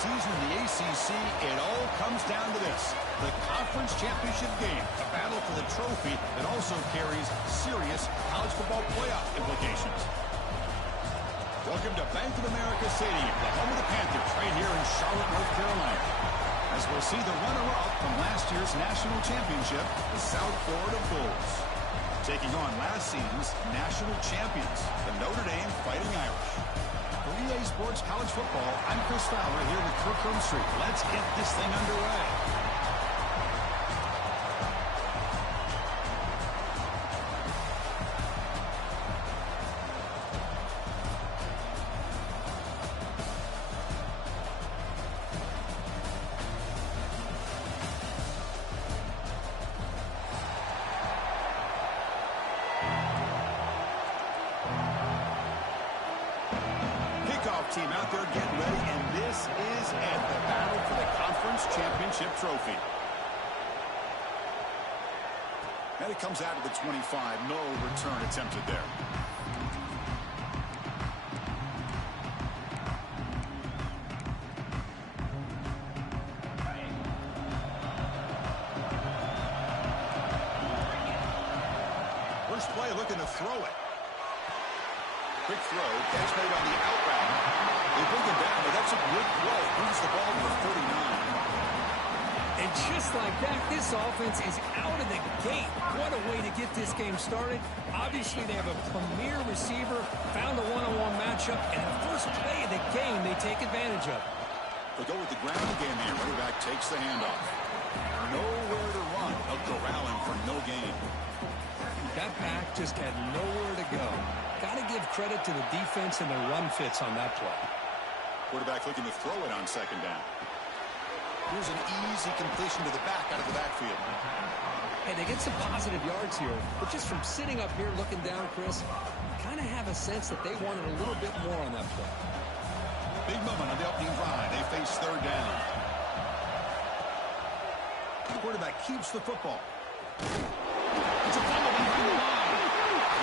season in the ACC, it all comes down to this: the conference championship game, a battle for the trophy that also carries serious college football playoff implications. Welcome to Bank of America Stadium, the home of the Panthers, right here in Charlotte, North Carolina, as we'll see the runner-up from last year's national championship, the South Florida Bulls, taking on last season's national champions, the Notre Dame Fighting Irish. For EA Sports College Football, I'm Chris Fowler here with Kirk Street. Let's get this thing underway. Team out there getting ready, and this is it, the battle for the conference championship trophy. And it comes out of the 25. No return attempted there. First play looking to throw it. Quick throw, catch made on the out route. They bring him down, but that's a good throw. Moves the ball for 39. And just like that, this offense is out of the gate. What a way to get this game started. Obviously, they have a premier receiver, found a one-on-one matchup, and the first play of the game they take advantage of. They go with the ground game here. Running back takes the handoff. Nowhere to run. They'll corral him for no gain. That back just had nowhere to go. Got to give credit to the defense and their run fits on that play. Quarterback looking to throw it on second down. Here's an easy completion to the back out of the backfield. Hey, they get some positive yards here, but just from sitting up here looking down, Chris, you kind of have a sense that they wanted a little bit more on that play. Big moment on the opening drive. They face third down. The quarterback keeps the football. It's a fumble behind the line.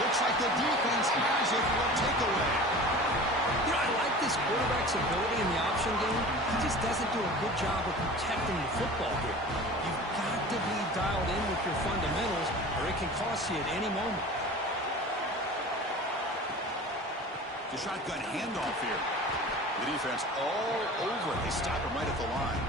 Looks like the defense has it for a takeaway. You know, I like this quarterback's ability in the option game. He just doesn't do a good job of protecting the football here. You've got to be dialed in with your fundamentals, or it can cost you at any moment. The shotgun handoff here. The defense all over it. They stop him right at the line.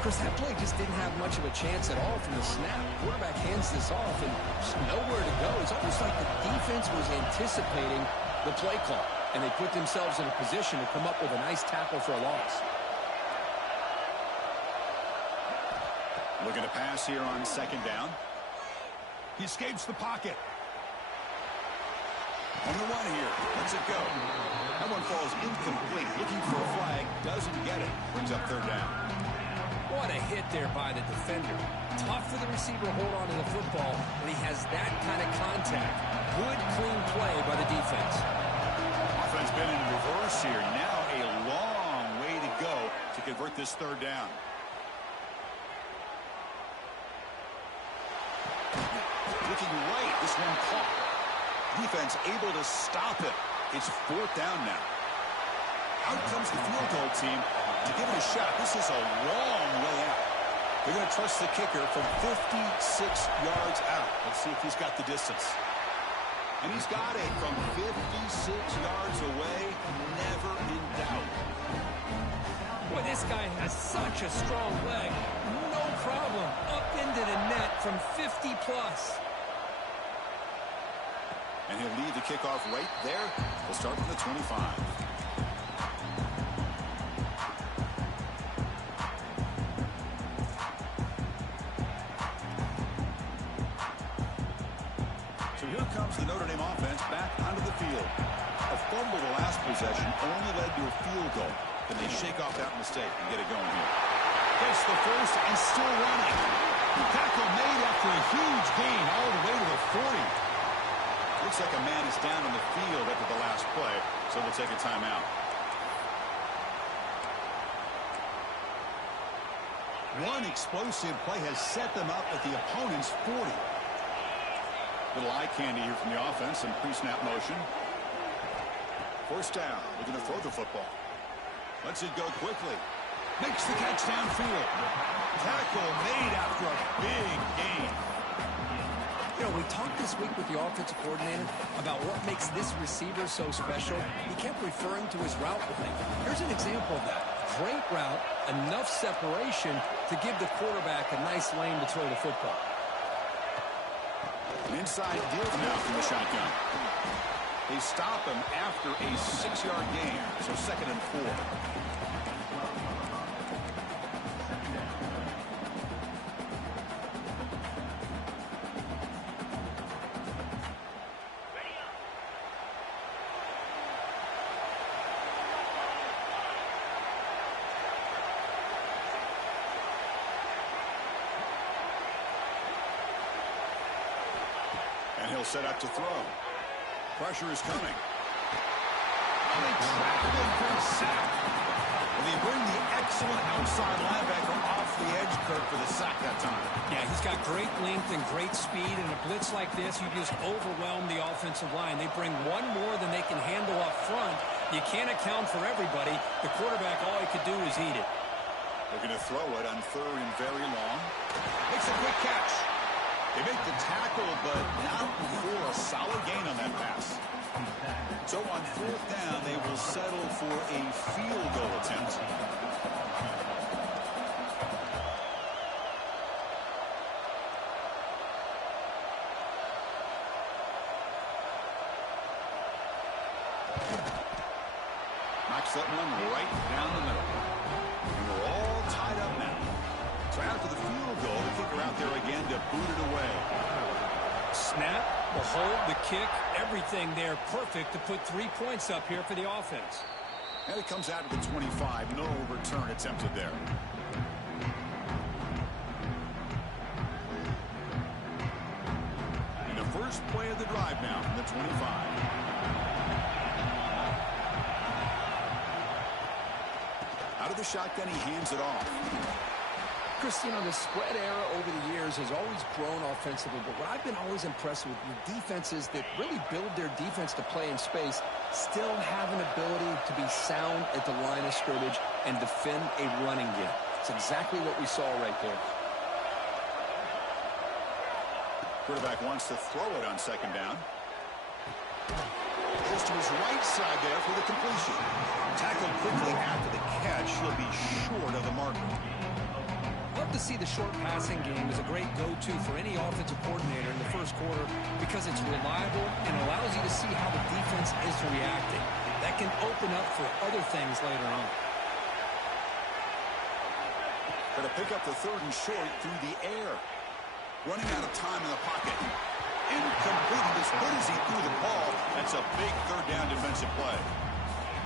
Chris, that play just didn't have much of a chance at all from the snap. Quarterback hands this off and just nowhere to go. It's almost like the defense was anticipating the play call, and they put themselves in a position to come up with a nice tackle for a loss. Looking to pass here on second down. He escapes the pocket. On the run here. Lets it go. That one falls incomplete. Looking for a flag. Doesn't get it. Brings up third down. What a hit there by the defender. Tough for the receiver to hold on to the football when he has that kind of contact. Good, clean play by the defense. Offense been in reverse here. Now a long way to go to convert this third down. Looking right. This one caught. Defense able to stop it. It's fourth down now. Out comes the field goal team to give it a shot. This is a long way out. They're going to trust the kicker from 56 yards out. Let's see if he's got the distance. And he's got it from 56 yards away. Never in doubt. Boy, this guy has such a strong leg. No problem. Up into the net from 50 plus. And he'll lead the kickoff right there. We'll start from the 25. Comes the Notre Dame offense back onto the field. A fumble the last possession only led to a field goal. Can they shake off that mistake and get it going here? Gets the first and still running. The tackle made after a huge gain all the way to the 40. Looks like a man is down on the field after the last play, so we'll take a timeout. One explosive play has set them up at the opponent's 40. Little eye candy here from the offense, some pre-snap motion. First down, looking to throw the football. Lets it go quickly. Makes the catch downfield. Tackle made after a big gain. You know, we talked this week with the offensive coordinator about what makes this receiver so special. He kept referring to his route running. Here's an example of that. Great route, enough separation to give the quarterback a nice lane to throw the football. An inside give now from the shotgun. They stop him after a 6-yard gain, so 2nd and 4. And he'll set up to throw. Pressure is coming. Oh, they trapped him for a sack. And they bring the excellent outside linebacker off the edge, Kirk, for the sack that time. Yeah, he's got great length and great speed. In a blitz like this, you just overwhelm the offensive line. They bring one more than they can handle up front. You can't account for everybody. The quarterback, all he could do is eat it. Looking to throw it on 3rd and very long. Makes a quick catch. They make the tackle, but not before a solid gain on that pass. So on 4th down, they will settle for a field goal attempt. Knocks that one right down the middle. And we're all tied up now. So after the field goal, the kicker out there again to boot it away. Snap, the hold, the kick, everything there perfect to put 3 points up here for the offense. And it comes out of the 25. No return attempted there. And the first play of the drive now from the 25. Out of the shotgun, he hands it off. Chris, you know, the spread era over the years has always grown offensively, but what I've been always impressed with defenses that really build their defense to play in space still have an ability to be sound at the line of scrimmage and defend a running game. It's exactly what we saw right there. Quarterback wants to throw it on 2nd down. Goes to his right side there for the completion. Tackled quickly after the catch. He'll be short of the marker. Love to see the short passing game as a great go-to for any offensive coordinator in the first quarter because it's reliable and allows you to see how the defense is reacting. That can open up for other things later on. Got to pick up the 3rd and short through the air. Running out of time in the pocket. Incomplete. As good as he threw the ball, that's a big 3rd down defensive play.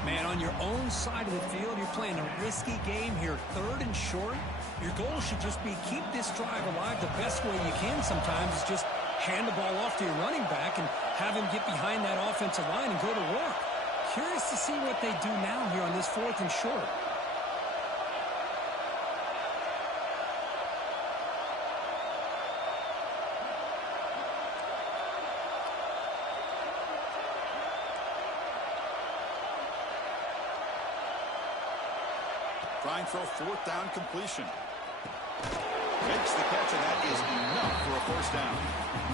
Man, on your own side of the field, you're playing a risky game here. 3rd and short. Your goal should just be keep this drive alive the best way you can sometimes is just hand the ball off to your running back and have him get behind that offensive line and go to work. Curious to see what they do now here on this 4th and short. Trying for a 4th down completion. Makes the catch, and that is enough for a 1st down.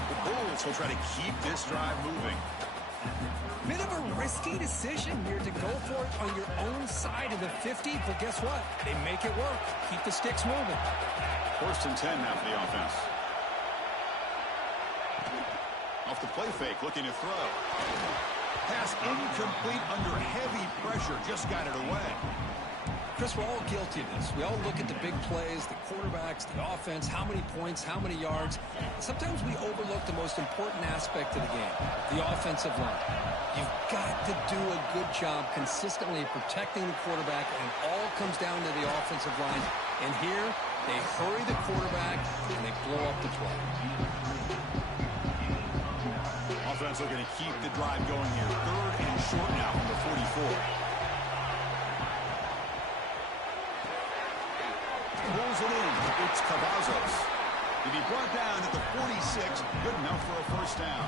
The Bulls will try to keep this drive moving. Bit of a risky decision here to go for it on your own side of the 50, but guess what? They make it work. Keep the sticks moving. 1st and 10 now for the offense. Off the play fake, looking to throw. Pass incomplete under heavy pressure, just got it away. Chris, we're all guilty of this. We all look at the big plays, the quarterbacks, the offense, how many points, how many yards. Sometimes we overlook the most important aspect of the game, the offensive line. You've got to do a good job consistently protecting the quarterback, and it all comes down to the offensive line. And here, they hurry the quarterback, and they blow up the play. Offense looking to keep the drive going here. 3rd and short now from the 44. Pulls it in. It's Cavazos. To be brought down at the 46, good enough for a first down.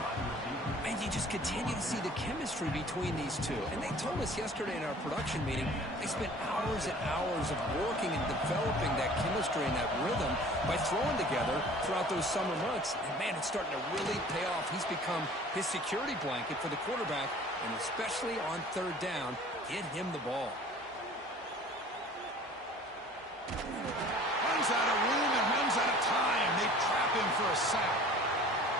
And you just continue to see the chemistry between these two. And they told us yesterday in our production meeting, they spent hours and hours of working and developing that chemistry and that rhythm by throwing together throughout those summer months. And, man, it's starting to really pay off. He's become his security blanket for the quarterback, and especially on third down, get him the ball. Runs out of room and runs out of time. They trap him for a sack.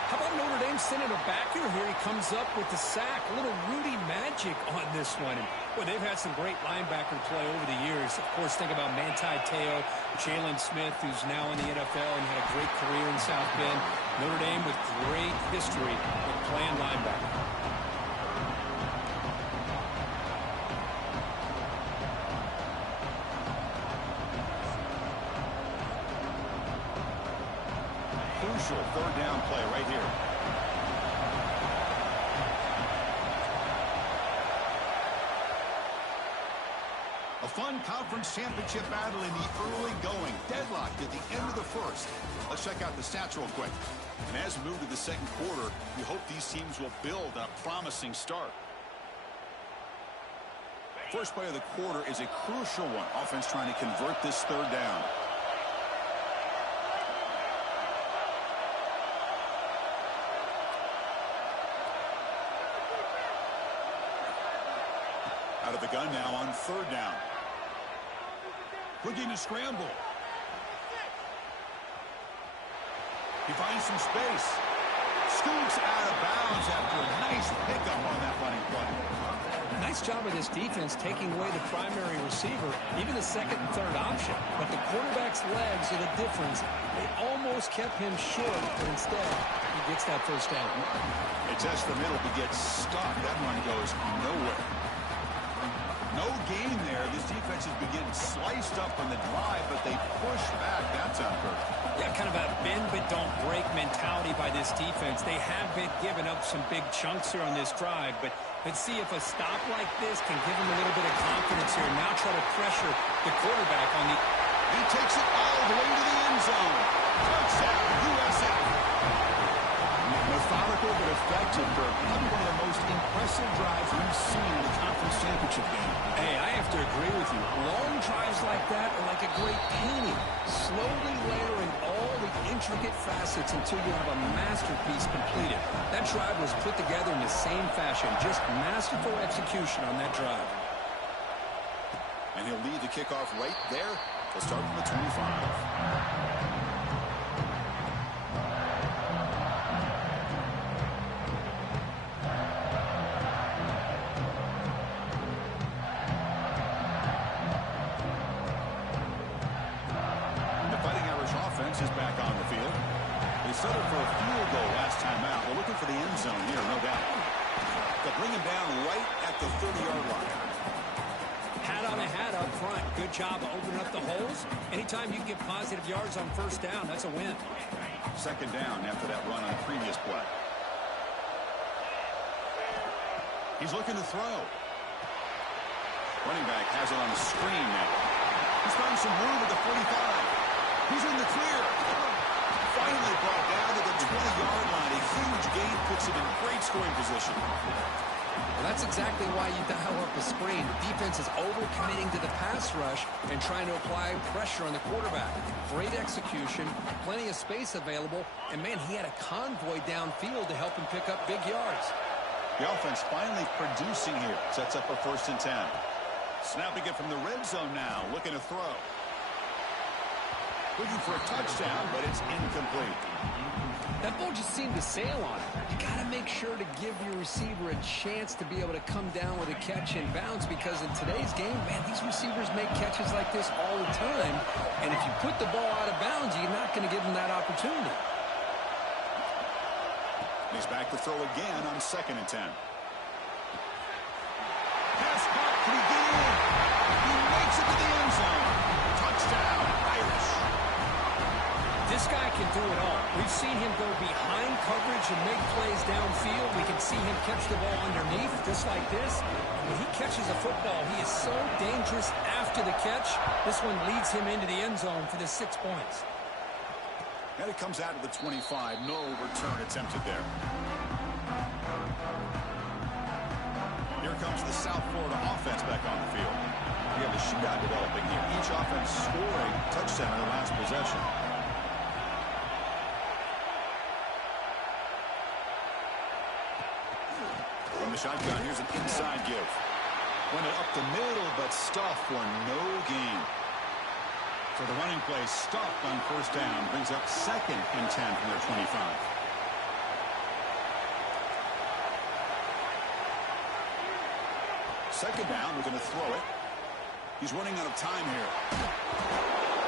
How about Notre Dame sending a backer here? He comes up with the sack. A little Rudy magic on this one. And, well, they've had some great linebacker play over the years. Of course, think about Manti Te'o, Jalen Smith, who's now in the NFL and had a great career in South Bend. Notre Dame with great history with playing linebacker. Crucial third down play right here. A fun conference championship battle in the early going. Deadlocked at the end of the first. Let's check out the stats real quick. And as we move to the second quarter, we hope these teams will build on a promising start. First play of the quarter is a crucial one. Offense trying to convert this third down. Out of the gun now on third down. Looking to scramble. He finds some space. Scoots out of bounds after a nice pickup on that running play. Nice job of this defense taking away the primary receiver, even the second and third option. But the quarterback's legs are the difference. They almost kept him short, but instead he gets that first down. It's just the middle to get stuck. That one goes nowhere. No gain there. This defense has been getting sliced up on the drive, but they push back. That's on purpose. Yeah, kind of a bend but don't break mentality by this defense. They have been giving up some big chunks here on this drive, but let's see if a stop like this can give them a little bit of confidence here. Now try to pressure the quarterback on the... He takes it all the way to the end zone. Touchdown, USA. Methodical but effective for probably one of the most impressive drives we've seen in the conference championship game. Hey, I have to agree with you. Long drives like that are like a great painting. Slowly layering all the intricate facets until you have a masterpiece completed. That drive was put together in the same fashion. Just masterful execution on that drive. And he'll lead the kickoff right there. They'll start from the 25. Is back on the field. They settled for a field goal last time out. They're looking for the end zone here, no doubt. They'll bring him down right at the 30-yard line. Hat on a hat up front. Good job of opening up the holes. Anytime you can get positive yards on first down, that's a win. Second down after that run on the previous play. He's looking to throw. Running back has it on the screen now. He's found some room at the 45. He's in the clear. Finally brought down to the 20-yard line. A huge gain puts him in great scoring position. Well, that's exactly why you dial up the screen. The defense is overcommitting to the pass rush and trying to apply pressure on the quarterback. Great execution, plenty of space available, and, man, he had a convoy downfield to help him pick up big yards. The offense finally producing here. Sets up a 1st and 10. Snapping it from the red zone now, looking to throw. Looking for a touchdown, but it's incomplete. That ball just seemed to sail on it. You got to make sure to give your receiver a chance to be able to come down with a catch and bounce, because in today's game, man, these receivers make catches like this all the time. And if you put the ball out of bounds, you're not going to give them that opportunity. He's back to throw again on 2nd and 10. Pass caught. Can he get in? He makes it to the end zone. Touchdown, Irish. This guy can do it all. We've seen him go behind coverage and make plays downfield. We can see him catch the ball underneath, just like this. When he catches a football, he is so dangerous after the catch. This one leads him into the end zone for the 6 points. And it comes out of the 25. No return attempted there. Here comes the South Florida offense back on the field. We have a shootout developing here. Each offense scoring touchdown in the last possession. From the shotgun, here's an inside give. Went it up the middle, but stuffed for no gain. For the running play, stuffed on first down. Brings up 2nd and 10 from their 25. Second down, we're going to throw it. He's running out of time here.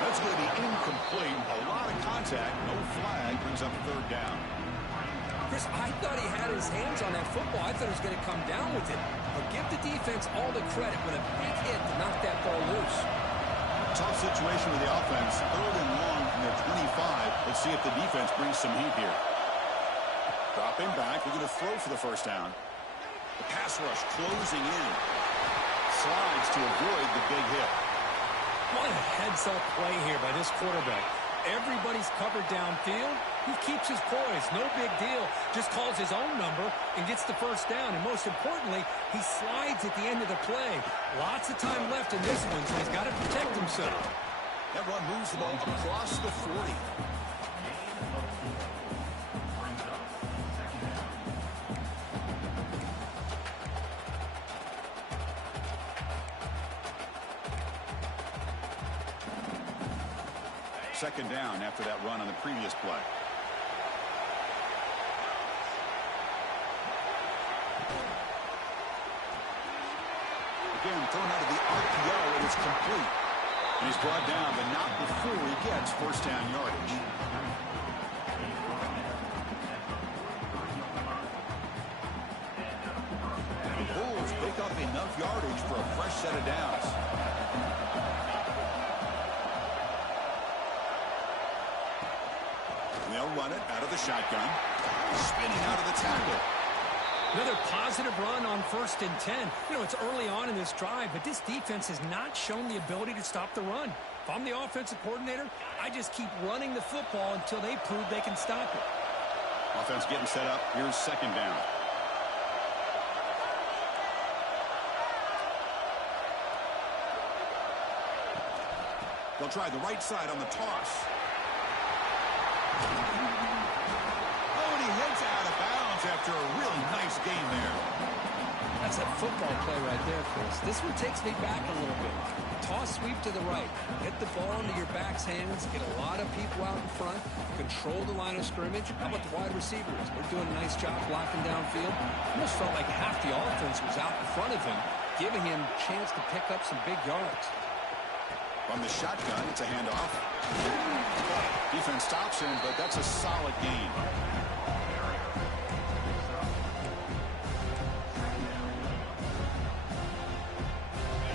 That's going to be incomplete. A lot of contact, no flag. Brings up 3rd down. Chris, I thought he had his hands on that football. I thought he was going to come down with it. But give the defense all the credit with a big hit to knock that ball loose. Tough situation with the offense. 3rd and long from their 25. Let's see if the defense brings some heat here. Dropping back. We're going to throw for the first down. The pass rush closing in. Slides to avoid the big hit. What a heads-up play here by this quarterback. Everybody's covered downfield. He keeps his poise. No big deal. Just calls his own number and gets the first down. And most importantly, he slides at the end of the play. Lots of time left in this one, so he's got to protect himself. That run moves the ball across the 40. Second down after that run on the previous play. Again, thrown out of the RPO, and it's complete. And he's brought down, but not before he gets first down yardage. The Bulls pick up enough yardage for a fresh set of downs. They'll run it out of the shotgun. Spinning out of the tackle. Another positive run on 1st and 10. You know, it's early on in this drive, but this defense has not shown the ability to stop the run. If I'm the offensive coordinator, I just keep running the football until they prove they can stop it. Offense getting set up. Here's second down. They'll try the right side on the toss. Oh, and he heads out of bounds after a really nice game there. That's a football play right there, Chris. This one takes me back a little bit. Toss sweep to the right. Get the ball into your back's hands. Get a lot of people out in front. Control the line of scrimmage. How about the wide receivers? They're doing a nice job blocking downfield. Almost felt like half the offense was out in front of him, giving him a chance to pick up some big yards. From the shotgun, it's a handoff. Defense stops him, but that's a solid gain.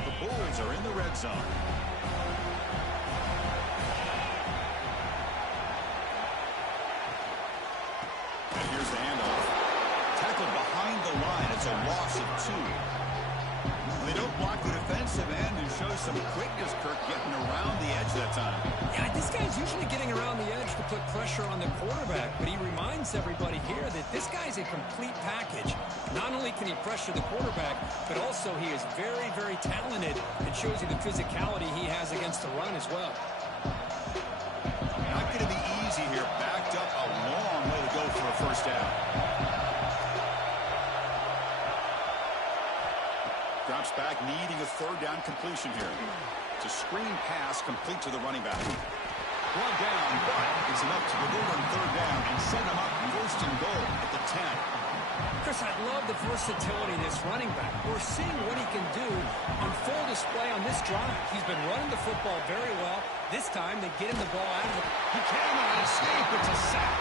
The Bulls are in the red zone. And here's the handoff. Tackled behind the line. It's a loss of 2. They don't block the defensive end and show some quickness, Kirk, getting around the edge that time. Yeah, this guy's usually getting around the edge to put pressure on the quarterback, but he reminds everybody here that this guy's a complete package. Not only can he pressure the quarterback, but also he is very, very talented and shows you the physicality he has against the run as well. Not going to be easy here. Backed up a long way to go for a first down. Drops back, needing a third down completion here. It's a screen pass complete to the running back. One down, but it's enough to deliver on third down and set him up first and goal at the 10. Chris, I love the versatility of this running back. We're seeing what he can do on full display on this drive. He's been running the football very well. This time, they get him the ball out of it. He cannot escape. It's a sack.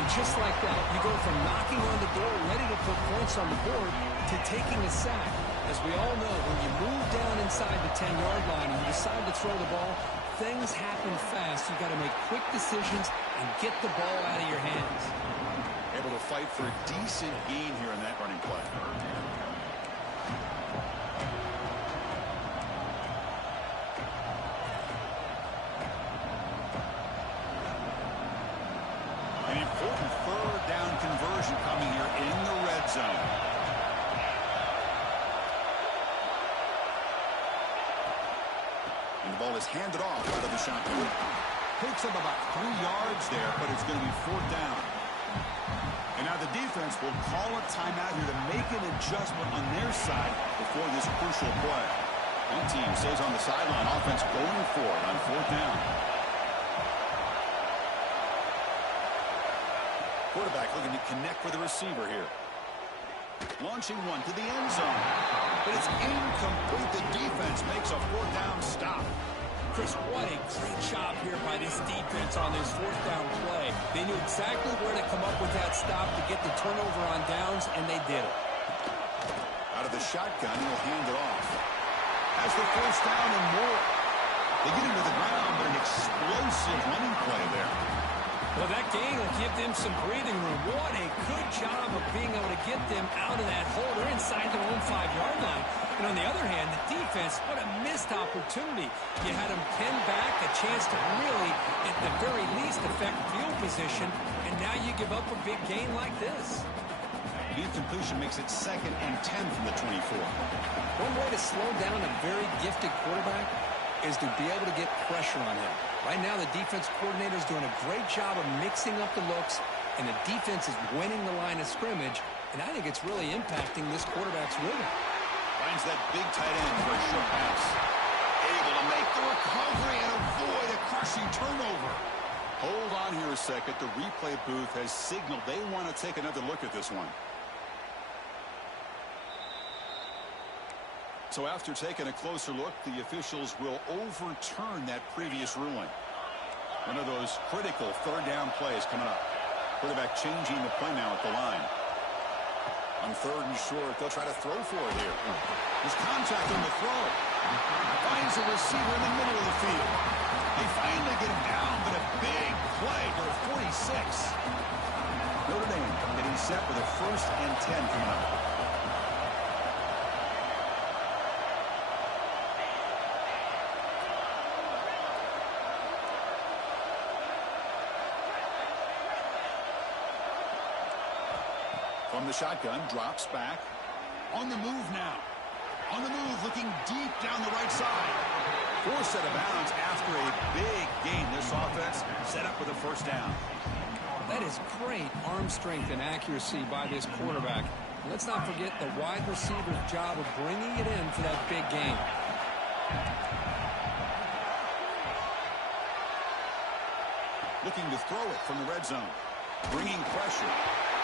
And just like that, you go from knocking on the door, ready to put points on the board, to taking a sack. As we all know, when you move down inside the 10-yard line and you decide to throw the ball, things happen fast. You've got to make quick decisions and get the ball out of your hands. Able to fight for a decent gain here in that running play. conversion coming here in the red zone. And the ball is handed off out of the shotgun. Picks up about 3 yards there, but it's going to be 4th down. And now the defense will call a timeout here to make an adjustment on their side before this crucial play. One team stays on the sideline. Offense going for it on 4th down. Quarterback looking to connect with the receiver here. Launching one to the end zone. But it's incomplete. The defense makes a 4th down stop. Chris, what a great job here by this defense on this 4th down play. They knew exactly where to come up with that stop to get the turnover on downs, and they did it. Out of the shotgun, he'll hand it off. Has the 1st down and more. They get him to the ground, but an explosive running play there. Well, that gain will give them some breathing room. What a good job of being able to get them out of that hole. They're inside their own 5-yard line. And on the other hand, the defense, what a missed opportunity. You had them pinned back, a chance to really, at the very least, affect field position, and now you give up a big gain like this. The incompletion makes it 2nd and 10 from the 24. One way to slow down a very gifted quarterback is to be able to get pressure on him. Right now, the defense coordinator is doing a great job of mixing up the looks, and the defense is winning the line of scrimmage, and I think it's really impacting this quarterback's rhythm. Finds that big tight end for a short pass. Able to make the recovery and avoid a crushing turnover. Hold on here a second. The replay booth has signaled they want to take another look at this one. So after taking a closer look, the officials will overturn that previous ruling. One of those critical 3rd down plays coming up. Quarterback changing the play now at the line. On 3rd and short, they'll try to throw for it here. There's contact on the throw. Finds a receiver in the middle of the field. They finally get him down, but a big play to the 46. Notre Dame getting set with a 1st and 10 coming up. From the shotgun, drops back. On the move now. On the move, looking deep down the right side. Forced out of bounds after a big gain. This offense set up with a 1st down. That is great arm strength and accuracy by this quarterback. Let's not forget the wide receiver's job of bringing it in for that big gain. Looking to throw it from the red zone. Bringing pressure.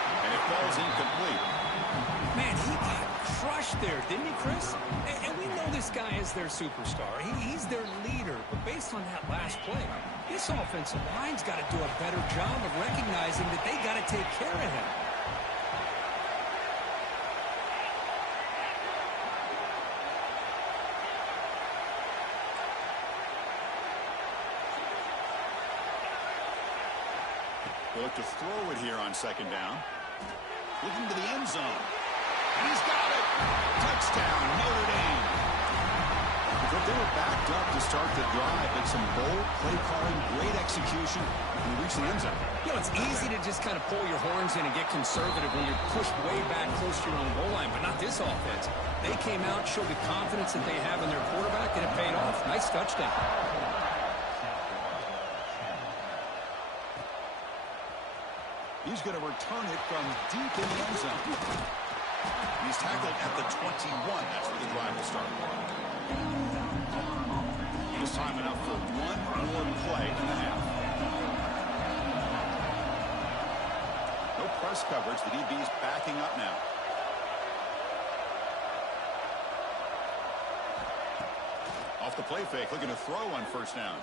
And it falls incomplete. Man, he got crushed there, didn't he, Chris? And we know this guy is their superstar. He's their leader. But based on that last play, this offensive line's got to do a better job of recognizing that they got to take care of him. They look to throw it here on 2nd down. Looking to the end zone. And he's got it. Touchdown, Notre Dame. But they were backed up to start the drive, but some bold play calling, great execution, and they reached the end zone. You know, it's easy to just kind of pull your horns in and get conservative when you're pushed way back close to your own goal line, but not this offense. They came out, showed the confidence that they have in their quarterback, and it paid off. Nice touchdown. He's going to return it from deep in the end zone. He's tackled at the 21. That's where the drive will start. This time enough for one more play and a half. No press coverage. The DB's backing up now. Off the play fake, looking to throw on 1st down.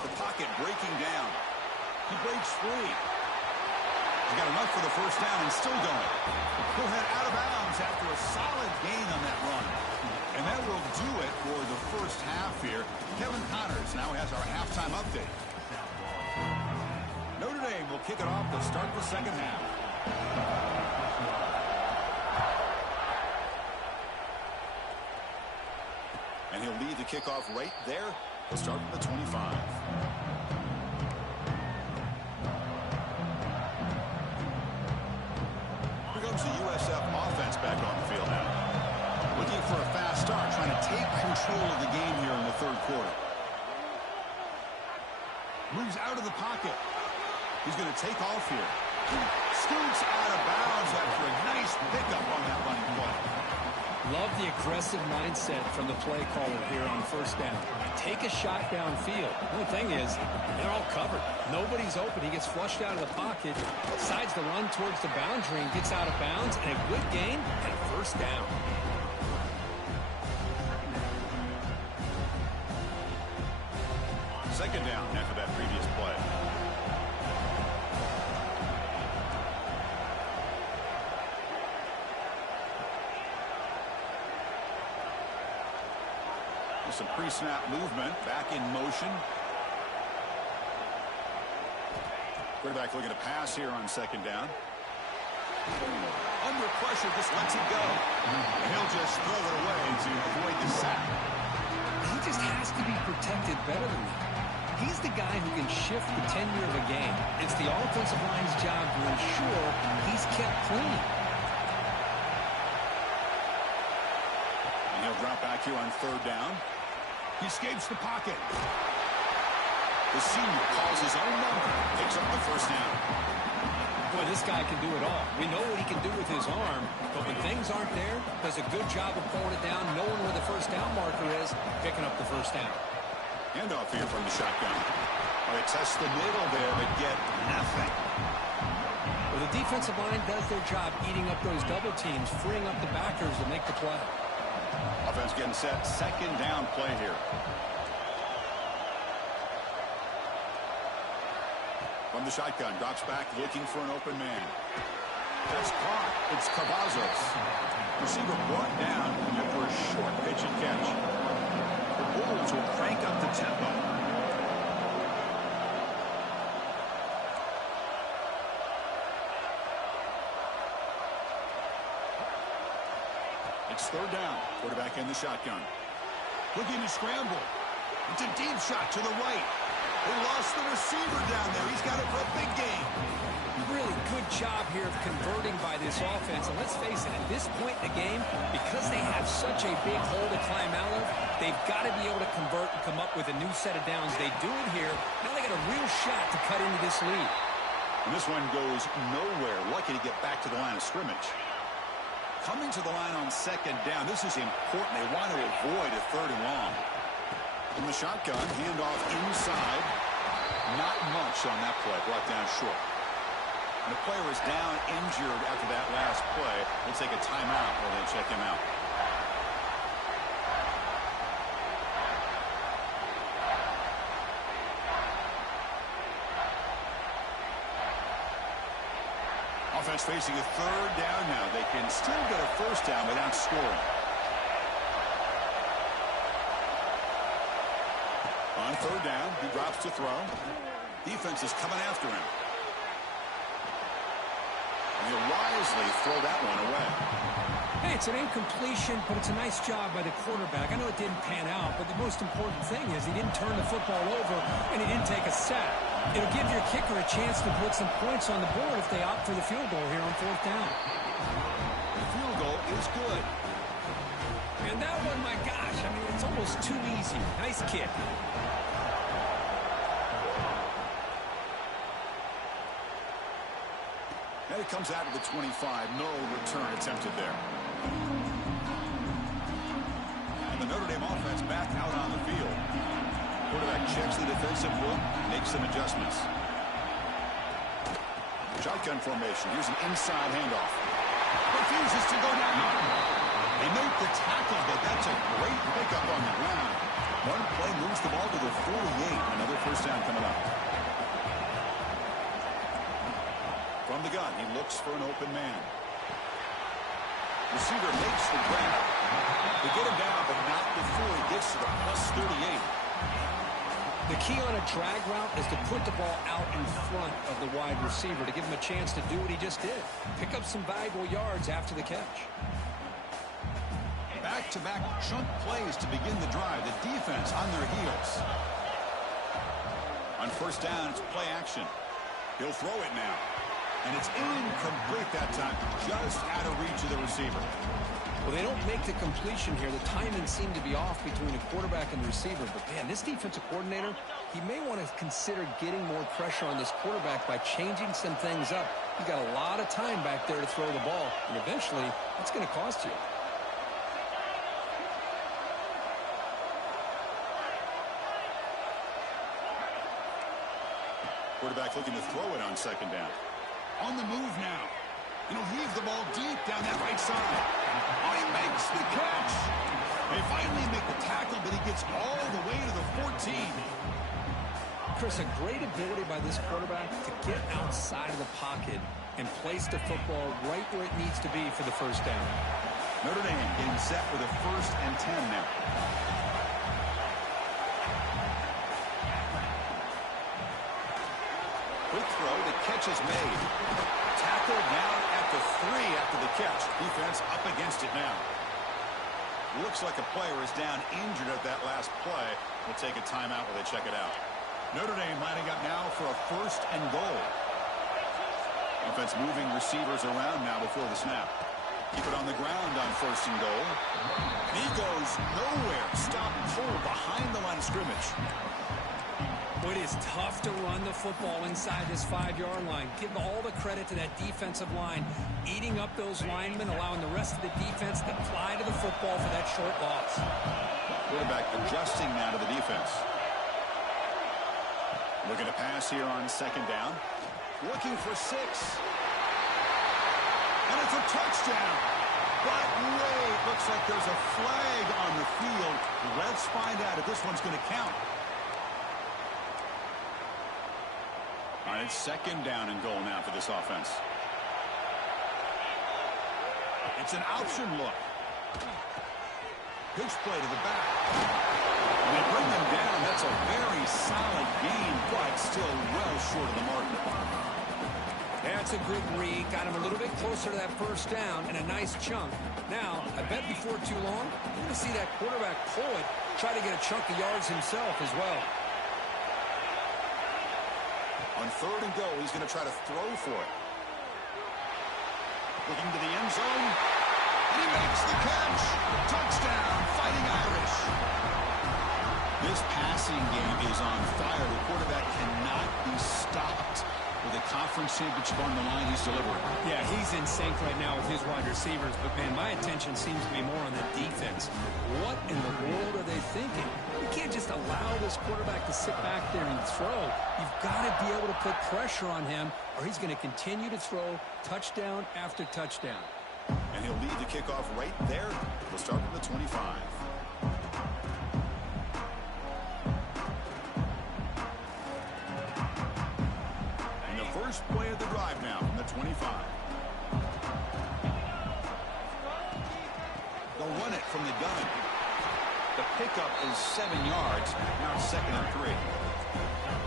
The pocket breaking down. He breaks free. He's got enough for the 1st down and still going. He'll head out of bounds after a solid gain on that run. And that will do it for the 1st half here. Kevin Connors now has our halftime update. Notre Dame will kick it off to start the 2nd half. And he'll lead the kickoff right there. He'll start from the 25. start, trying to take control of the game here in the third quarter. Moves out of the pocket. He's going to take off here. Scoots out of bounds after a nice pickup on that running play. Love the aggressive mindset from the play caller here on first down. Take a shot downfield. The only thing is, they're all covered. Nobody's open. He gets flushed out of the pocket, decides to run towards the boundary and gets out of bounds, and a good gain and a first down. Second down after that previous play. Some pre-snap movement, back in motion. Quarterback looking to pass here on second down. Under pressure, just lets it go. And he'll just throw it away to avoid the sack. He just has to be protected better than that. He's the guy who can shift the tenure of a game. It's the offensive line's job to ensure he's kept clean. And he'll drop back here on third down. He escapes the pocket. The senior calls his own number, picks up the first down. Boy, this guy can do it all. We know what he can do with his arm, but when things aren't there, does a good job of pulling it down, knowing where the first down marker is, picking up the first down. Handoff here from the shotgun. Well, they test the middle there, but get nothing. Well, the defensive line does their job eating up those double teams, freeing up the backers to make the play. Offense getting set. Second down play here. From the shotgun, drops back, looking for an open man. That's caught. It's Cavazos. Receiver brought down for a short pitch and catch. The Bulls will crank up the tempo. It's third down. Quarterback in the shotgun. Looking to scramble. It's a deep shot to the right. They lost the receiver down there. He's got it for a big game. Really good job here of converting by this offense. And let's face it, at this point in the game, because they have such a big hole to climb out of, they've got to be able to convert and come up with a new set of downs. They do it here. Now they got a real shot to cut into this lead. And this one goes nowhere. Lucky to get back to the line of scrimmage. Coming to the line on second down. This is important. They want to avoid a third and long. From the shotgun, handoff inside. Not much on that play. Brought down short. And the player is down injured after that last play. They'll take a timeout while they check him out. Offense facing a third down now. They can still get a first down without scoring. On third down, he drops to throw. Defense is coming after him. And he'll wisely throw that one away. Hey, it's an incompletion, but it's a nice job by the quarterback. I know it didn't pan out, but the most important thing is he didn't turn the football over and he didn't take a sack. It'll give your kicker a chance to put some points on the board if they opt for the field goal here on fourth down. The field goal is good. And that one, my gosh, I mean, it's almost too easy. Nice kick. And it comes out of the 25. No return attempted there. And the Notre Dame offense back out on the field. Quarterback checks the defensive look, makes some adjustments. Shotgun formation. Here's an inside handoff. Refuses to go down. They make the tackle, but that's a great pickup on the ground. One play moves the ball to the 48. Another first down coming up. From the gun, he looks for an open man. Receiver makes the grab. They get him down, but not before he gets to the plus 38. The key on a drag route is to put the ball out in front of the wide receiver to give him a chance to do what he just did. Pick up some valuable yards after the catch. Back-to-back chunk plays to begin the drive. The defense on their heels. On first down, it's play action. He'll throw it now. And it's incomplete that time, just out of reach of the receiver. Well, they don't make the completion here. The timing seemed to be off between a quarterback and the receiver. But, man, this defensive coordinator, he may want to consider getting more pressure on this quarterback by changing some things up. You got a lot of time back there to throw the ball, and eventually it's going to cost you. Quarterback looking to throw it on second down. On the move now. And he'll heave the ball deep down that right side. Oh, he makes the catch. They finally make the tackle, but he gets all the way to the 14. Chris, a great ability by this quarterback to get outside of the pocket and place the football right where it needs to be for the first down. Notre Dame getting set for the 1st and 10 now. Quick throw, the catch is made. Tackled down at the 3 after the catch. Defense up against it now. Looks like a player is down injured at that last play. We'll take a timeout while they check it out. Notre Dame lining up now for a 1st and goal. Offense moving receivers around now before the snap. Keep it on the ground on 1st and goal. And he goes nowhere. Stop and pull behind the line of scrimmage. It is tough to run the football inside this 5-yard line. Give all the credit to that defensive line, eating up those linemen, allowing the rest of the defense to fly to the football for that short loss. Quarterback adjusting now to the defense. Looking to pass here on 2nd down. Looking for 6. And it's a touchdown. But wait, looks like there's a flag on the field. Let's find out if this one's going to count. All right, it's 2nd down and goal now for this offense. It's an option look. Pitch play to the back. And they bring him down. That's a very solid gain, but still well short of the mark. That's a good read. Got him a little bit closer to that 1st down and a nice chunk. Now, I bet before too long, you're going to see that quarterback pull it, try to get a chunk of yards himself as well. On 3rd and goal, he's going to try to throw for it. Looking to the end zone. And he makes the catch. Touchdown, Fighting Irish. This passing game is on fire. The quarterback cannot be stopped. With a conference championship on the line, he's delivering. Yeah, he's in sync right now with his wide receivers. But, man, my attention seems to be more on the defense. What in the world are they thinking? You can't just allow this quarterback to sit back there and throw. You've got to be able to put pressure on him, or he's going to continue to throw touchdown after touchdown. And he'll lead the kickoff right there. We'll start from the 25. And the first play of the drive now from the 25. They'll run it from the gun. The pickup is 7 yards. Now 2nd and 3.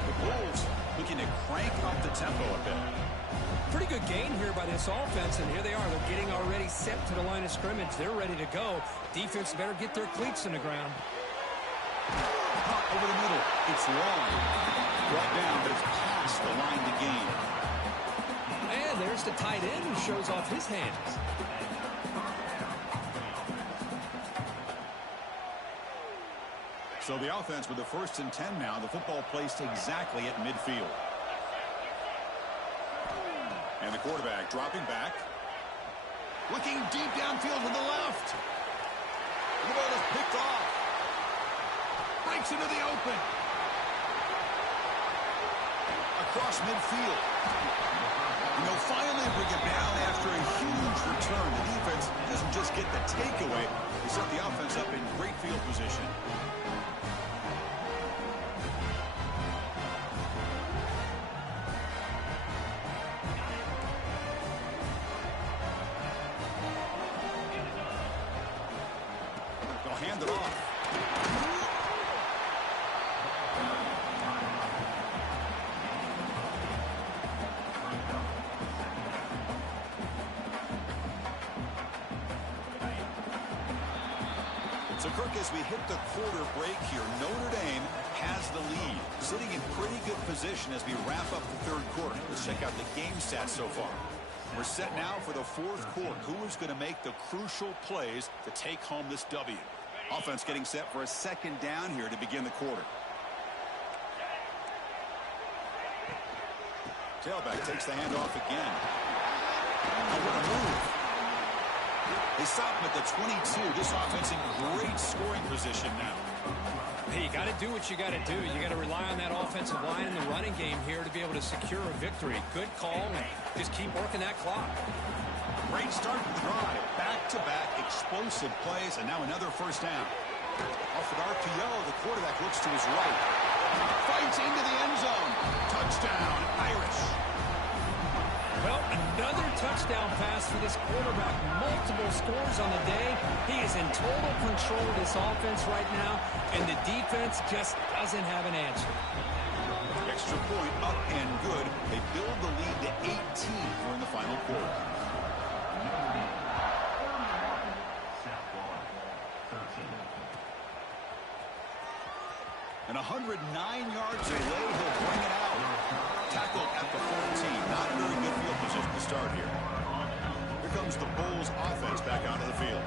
The Bulls looking to crank up the tempo a bit. Pretty good gain here by this offense, and here they are. They're getting already set to the line of scrimmage. They're ready to go. Defense better get their cleats in the ground. Over the middle. It's long. Brought down, but it's past the line to gain. And there's the tight end who shows off his hands. So the offense with the 1st and 10 now. The football placed exactly at midfield. And the quarterback dropping back. Looking deep downfield to the left. And the ball is picked off. Breaks into the open. Across midfield. And they'll finally bring it down after a huge return. The defense doesn't just get the takeaway. They set the offense up in great field position. Hand it off. So, Kirk, as we hit the quarter break here, Notre Dame has the lead, sitting in pretty good position as we wrap up the 3rd quarter. Let's check out the game stats so far. We're set now for the fourth quarter. Who is going to make the crucial plays to take home this W? Offense getting set for a second down here to begin the quarter. Tailback takes the handoff again. Now what a move. They stop him at the 22. This offense in great scoring position now. Hey, you got to do what you got to do. You got to rely on that offensive line in the running game here to be able to secure a victory. Good call, and just keep working that clock. Great start to the drive. Back-to-back explosive plays, and now another first down. Off an RPO, the quarterback looks to his right. Fights into the end zone. Touchdown, Irish. Well, another touchdown pass for this quarterback. Multiple scores on the day. He is in total control of this offense right now, and the defense just doesn't have an answer. Extra point up and good. They build the lead to 18 here in the final quarter. And 109 yards away, he'll bring it out. Tackled at the 14. Not a very good field position to start here. Here comes the Bulls offense back onto the field.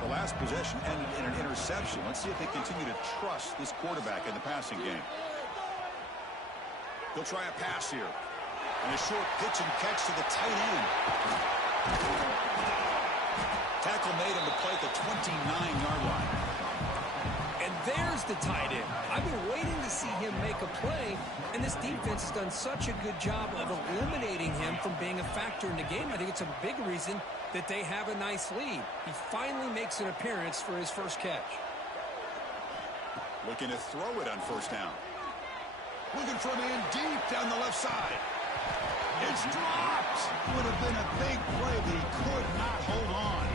The last possession ended in an interception. Let's see if they continue to trust this quarterback in the passing game. He'll try a pass here. And a short pitch and catch to the tight end. Tackle made on the play at the 29-yard line. And there's the tight end. I've been waiting to see him make a play, and this defense has done such a good job of eliminating him from being a factor in the game. I think it's a big reason that they have a nice lead. He finally makes an appearance for his first catch. Looking to throw it on first down. Looking from in deep down the left side. It's dropped. Would have been a big play, but he could not hold on.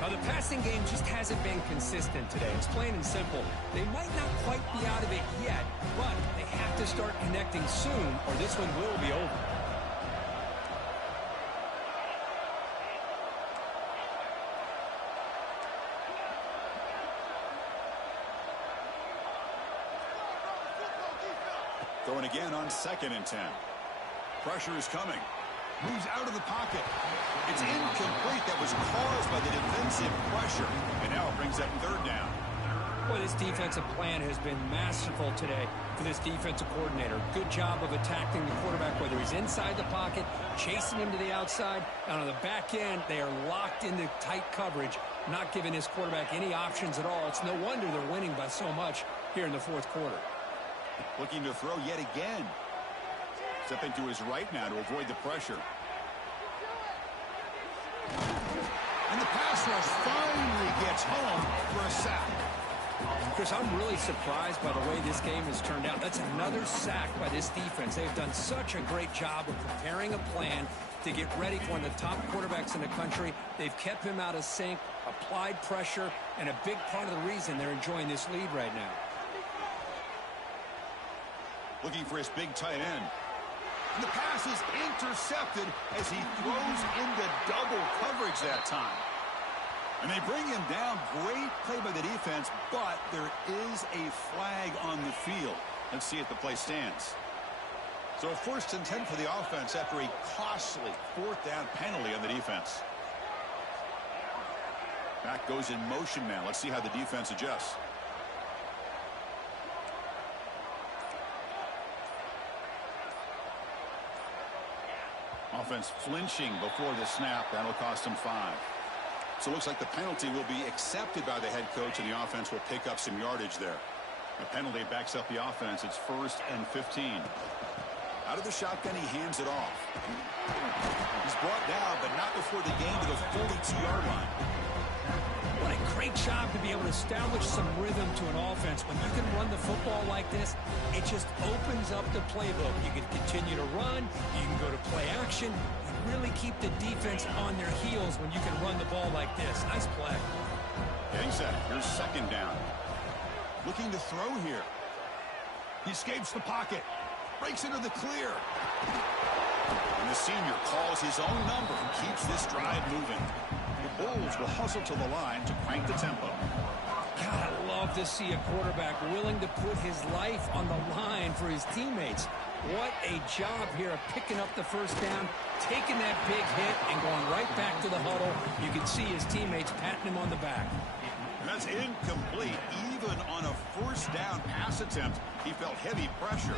Now, the passing game just hasn't been consistent today. It's plain and simple. They might not quite be out of it yet, but they have to start connecting soon, or this one will be over. Throwing again on 2nd and 10. Pressure is coming. Moves out of the pocket. It's incomplete. That was caused by the defensive pressure. And now it brings up 3rd down. Well, this defensive plan has been masterful today for this defensive coordinator. Good job of attacking the quarterback, whether he's inside the pocket, chasing him to the outside. And on the back end, they are locked into tight coverage, not giving this quarterback any options at all. It's no wonder they're winning by so much here in the 4th quarter. Looking to throw yet again. Stepping to his right now to avoid the pressure. And the pass rush finally gets home for a sack. Chris, I'm really surprised by the way this game has turned out. That's another sack by this defense. They've done such a great job of preparing a plan to get ready for one of the top quarterbacks in the country. They've kept him out of sync, applied pressure, and a big part of the reason they're enjoying this lead right now. Looking for his big tight end. And the pass is intercepted as he throws into double coverage that time. And they bring him down. Great play by the defense, but there is a flag on the field. Let's see if the play stands. So 1st and 10 for the offense after a costly 4th down penalty on the defense. Back goes in motion now. Let's see how the defense adjusts. Offense flinching before the snap. That'll cost him 5. So it looks like the penalty will be accepted by the head coach, and the offense will pick up some yardage there. The penalty backs up the offense. It's 1st and 15. Out of the shotgun, he hands it off. He's brought down, but not before the gain to the 42-yard line. What a great job to be able to establish some rhythm to an offense. When you can run the football like this, it just opens up the playbook. You can continue to run. You can go to play action. You really keep the defense on their heels when you can run the ball like this. Nice play. Getting set. Here's 2nd down. Looking to throw here. He escapes the pocket. Breaks into the clear. And the senior calls his own number and keeps this drive moving. The Bulls will hustle to the line to crank the tempo. God, I love to see a quarterback willing to put his life on the line for his teammates. What a job here of picking up the first down, taking that big hit, and going right back to the huddle. You can see his teammates patting him on the back. That's incomplete. Even on a first down pass attempt, he felt heavy pressure.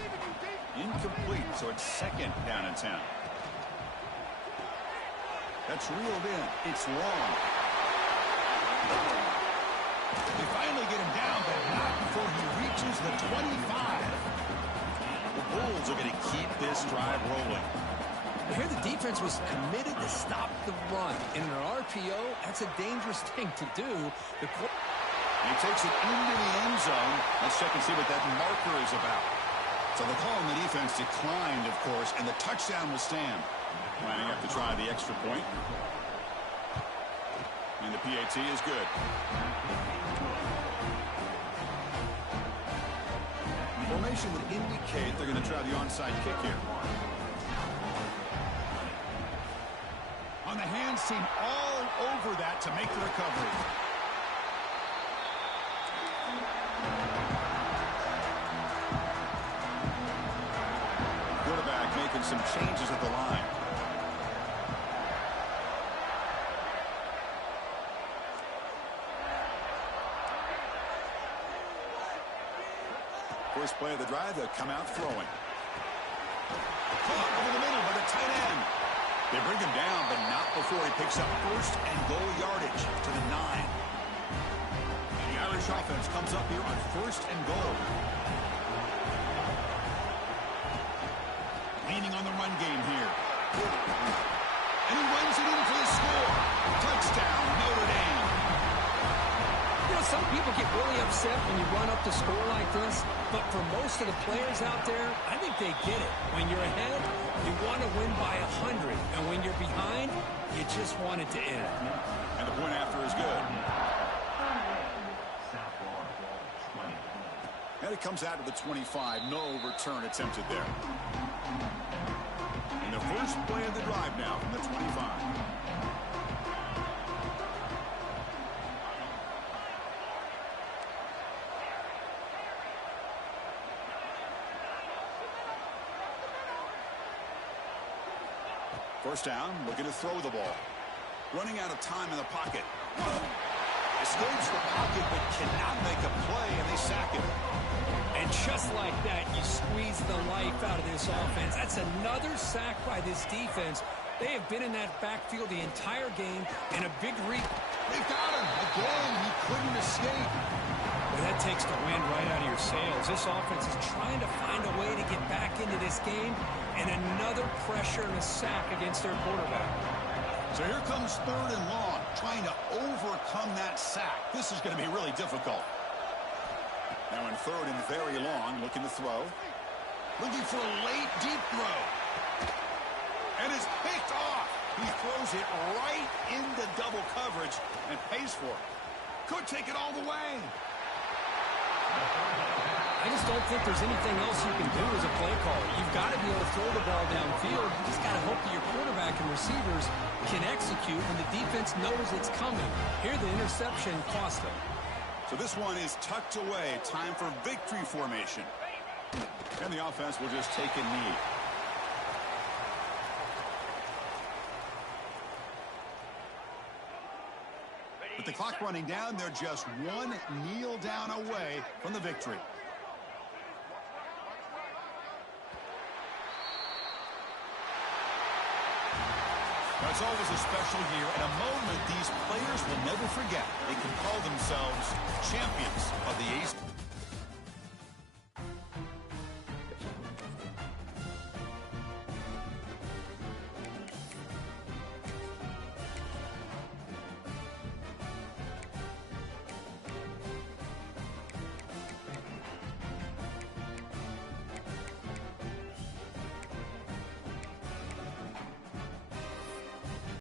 Incomplete, so it's second down and 10. That's reeled in. It's long. They finally get him down, but not before he reaches the 25. The Bulls are going to keep this drive rolling. Here the defense was committed to stop the run. In an RPO, that's a dangerous thing to do. He takes it into the end zone. Let's check and see what that marker is about. So the call on the defense declined, of course, and the touchdown will stand. Lining up to try the extra point. And the PAT is good. Formation would indicate they're going to try the onside kick here. On the hands team all over that to make the recovery. Quarterback making some changes at the line. First play of the drive, they'll come out throwing. Caught over the middle by the tight end. They bring him down, but not before he picks up first and goal yardage to the 9. The Irish offense comes up here on first and goal. Leaning on the run game here. And he runs it in for the score. Touchdown, Notre Dame. You know, some people get really upset when you run up the score like this, but for most of the players out there, I think they get it. When you're ahead, you want to win by 100, and when you're behind, you just want it to end. And the point after is good. And it comes out to the 25. No return attempted there. And the first play of the drive now from the 25. First down, looking to throw the ball. Running out of time in the pocket. Escapes the pocket, but cannot make a play, and they sack him. And just like that, you squeeze the life out of this offense. That's another sack by this defense. They have been in that backfield the entire game, and a big They've got him. Again, he couldn't escape. Well, that takes the wind right out of your sails. This offense is trying to find a way to get back into this game, and another pressure and a sack against their quarterback. So here comes third and long, trying to overcome that sack. This is going to be really difficult. Now in third and very long, looking to throw. Looking for a late, deep throw. And it's picked off. He throws it right into double coverage and pays for it. Could take it all the way. I just don't think there's anything else you can do as a play caller. You've got to be able to throw the ball downfield. You just got to hope that your quarterback and receivers can execute when the defense knows it's coming. Here, the interception cost them. So this one is tucked away. Time for victory formation. And the offense will just take a knee. With the clock running down, they're just one kneel down away from the victory. It's always a special year and a moment these players will never forget. They can call themselves champions of the East.